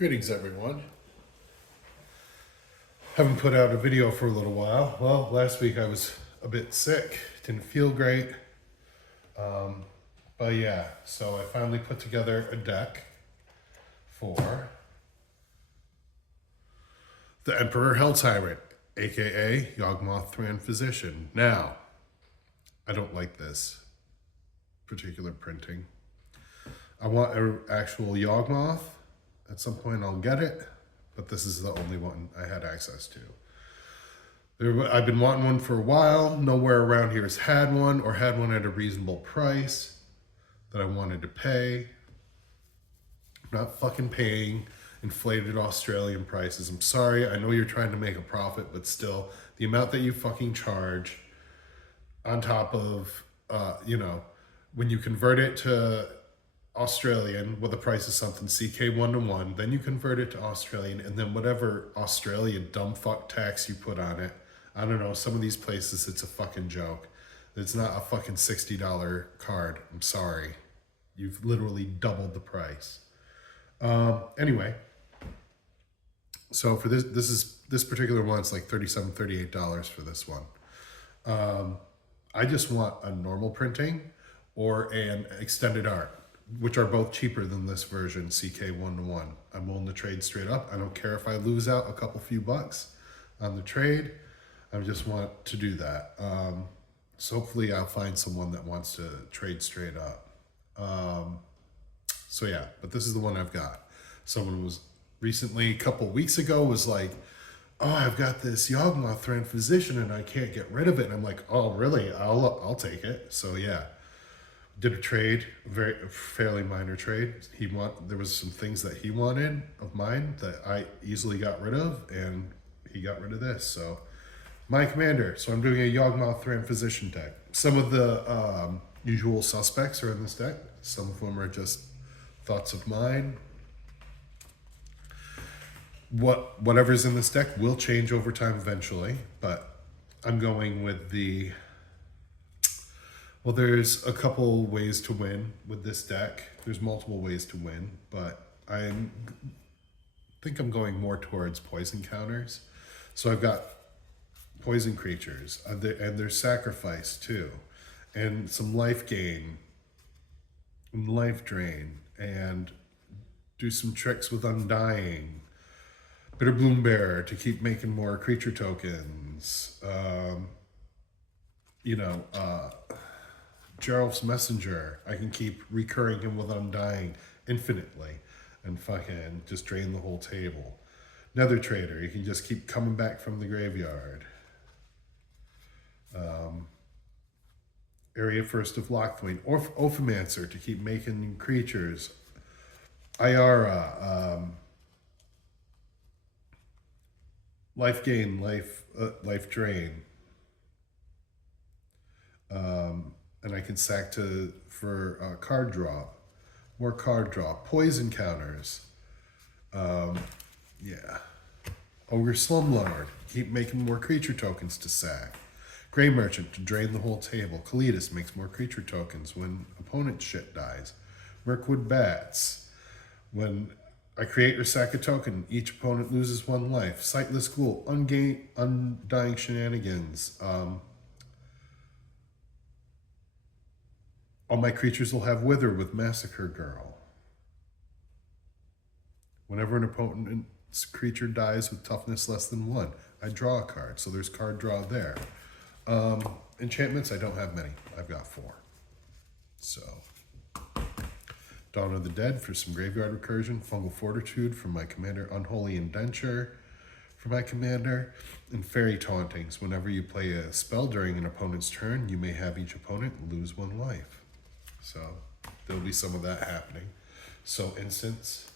Greetings, everyone. Haven't put out a video for a little while. Well, last week I was a bit sick, didn't feel great. But yeah, so I finally put together a deck for the Emperor Hell Tyrant, aka Yawgmoth Thran Physician. Now, I don't like this particular printing. I want an actual Yawgmoth. At some point I'll get it, but this is the only one I had access to. I've been wanting one for a while. Nowhere around here has had one or had one at a reasonable price that I wanted to pay. I'm not fucking paying inflated Australian prices. I'm sorry, I know you're trying to make a profit, but still, the amount that you fucking charge on top of, when you convert it to Australian, with the price of something CK 1-to-1, then you convert it to Australian, and then whatever Australian dumb fuck tax you put on it. I don't know, some of these places it's a fucking joke. It's not a fucking $60 card. I'm sorry. You've literally doubled the price. Anyway, so for this particular one, it's like $37, $38 for this one. I just want a normal printing or an extended art, which are both cheaper than this version, CK 1-to-1. I'm willing to trade straight up. I don't care if I lose out a couple few bucks on the trade. I just want to do that. So hopefully I'll find someone that wants to trade straight up. So yeah, but this is the one I've got. Someone was recently, a couple weeks ago, was like, oh, I've got this Yawgmoth Thran Physician and I can't get rid of it. And I'm like, oh, really? I'll take it. So yeah. Did a trade, a fairly minor trade. There was some things that he wanted of mine that I easily got rid of, and he got rid of this. So, my commander. So I'm doing a Yawgmoth Thran Physician deck. Some of the usual suspects are in this deck. Some of them are just thoughts of mine. Whatever's in this deck will change over time eventually, but I'm going with the. Well, there's a couple ways to win with this deck. There's multiple ways to win, but I think I'm going more towards poison counters. So I've got poison creatures, and there's sacrifice too, and some life gain, and life drain, and do some tricks with undying. Bitter Bloom Bearer to keep making more creature tokens. Geralf's Messenger, I can keep recurring him with Undying infinitely and fucking just drain the whole table. Nether Trader, you can just keep coming back from the graveyard. Area First of Lockthwain, or Ophimancer to keep making creatures. Ayara, life gain, life drain. And I can sack for card draw, more card draw, poison counters. Yeah. Ogre Slumlord, keep making more creature tokens to sack. Grey Merchant to drain the whole table. Kalidas makes more creature tokens when opponent shit dies. Mirkwood Bats, when I create or sack a token, each opponent loses one life. Sightless Ghoul, Undying Shenanigans. All my creatures will have Wither with Massacre Girl. Whenever an opponent's creature dies with toughness less than 1, I draw a card. So there's card draw there. Enchantments, I don't have many. I've got 4. So, Dawn of the Dead for some graveyard recursion. Fungal Fortitude for my commander. Unholy Indenture for my commander. And Fairy Tauntings. Whenever you play a spell during an opponent's turn, you may have each opponent lose 1 life. So there'll be some of that happening. So instance,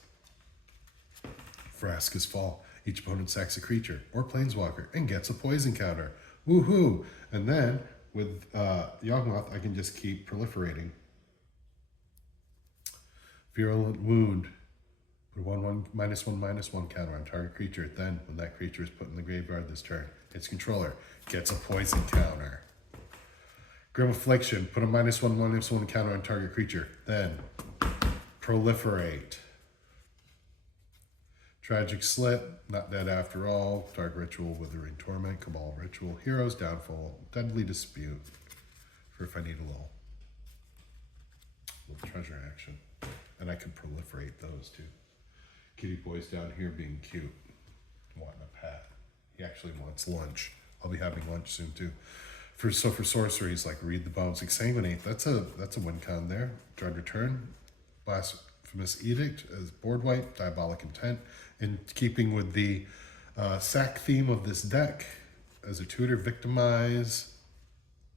Vraska's Fall. Each opponent sacks a creature or planeswalker and gets a poison counter. Woohoo! And then with Yawgmoth, I can just keep proliferating. Virulent Wound. Put a -1/-1 counter on target creature. Then when that creature is put in the graveyard this turn, its controller gets a poison counter. Grim Affliction, put a -1/-1 counter on target creature. Then proliferate. Tragic Slip, Not Dead After All, Dark Ritual, Withering Torment, Cabal Ritual, Heroes Downfall, Deadly Dispute, for if I need a little treasure action. And I could proliferate those too. Kitty Boy's down here being cute, wanting a pat. He actually wants lunch. I'll be having lunch soon too. For sorceries like Read the Bones, Exsanguinate, that's a win con there. Dread Return, Blasphemous Edict as board wipe, Diabolic Intent, in keeping with the sack theme of this deck. As a tutor, Victimize,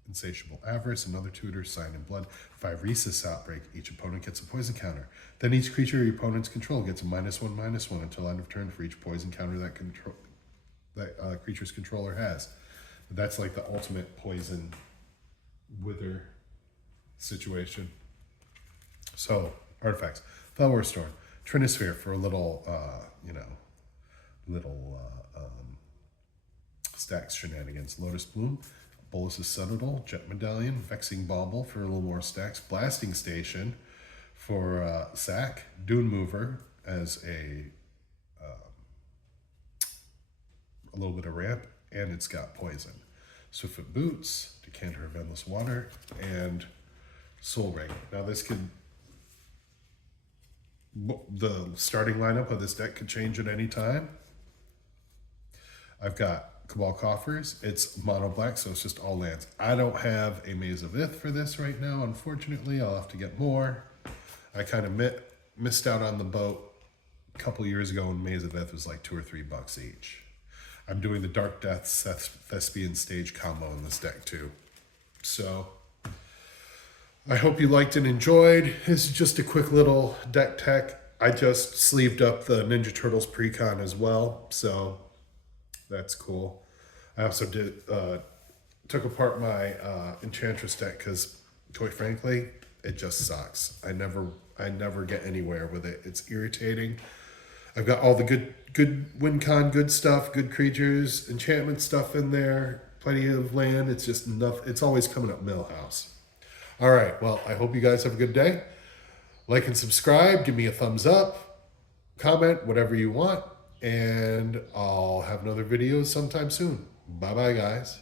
Insatiable Avarice, another tutor, Sign in Blood, 5 Rhesus Outbreak. Each opponent gets a poison counter. Then each creature your opponent's control gets a -1/-1 until end of turn for each poison counter that creature's controller has. That's like the ultimate poison wither situation. So, artifacts. Felwar Storm. Trinisphere for a little, stacks shenanigans. Lotus Bloom. Bolus's Citadel. Jet Medallion. Vexing Bauble for a little more stacks. Blasting Station for sack. Dune Mover as a little bit of ramp, and it's got poison. Swiftfoot Boots, Decanter of Endless Water, and Soul Ring. Now this could, the starting lineup of this deck could change at any time. I've got Cabal Coffers. It's mono black, so it's just all lands. I don't have a Maze of Ith for this right now, unfortunately. I'll have to get more. I kind of missed out on the boat a couple years ago when Maze of Ith was like $2 or $3 each. I'm doing the Dark Death Thespian stage combo in this deck too. So I hope you liked and enjoyed. This is just a quick little deck tech. I just sleeved up the Ninja Turtles precon as well, so that's cool. I also took apart my Enchantress deck because, quite frankly, it just sucks. I never get anywhere with it. It's irritating. I've got all the good win con, good stuff, good creatures, enchantment stuff in there, plenty of land. It's just nothing. It's always coming up Millhouse. All right. Well, I hope you guys have a good day. Like and subscribe. Give me a thumbs up. Comment, whatever you want. And I'll have another video sometime soon. Bye-bye, guys.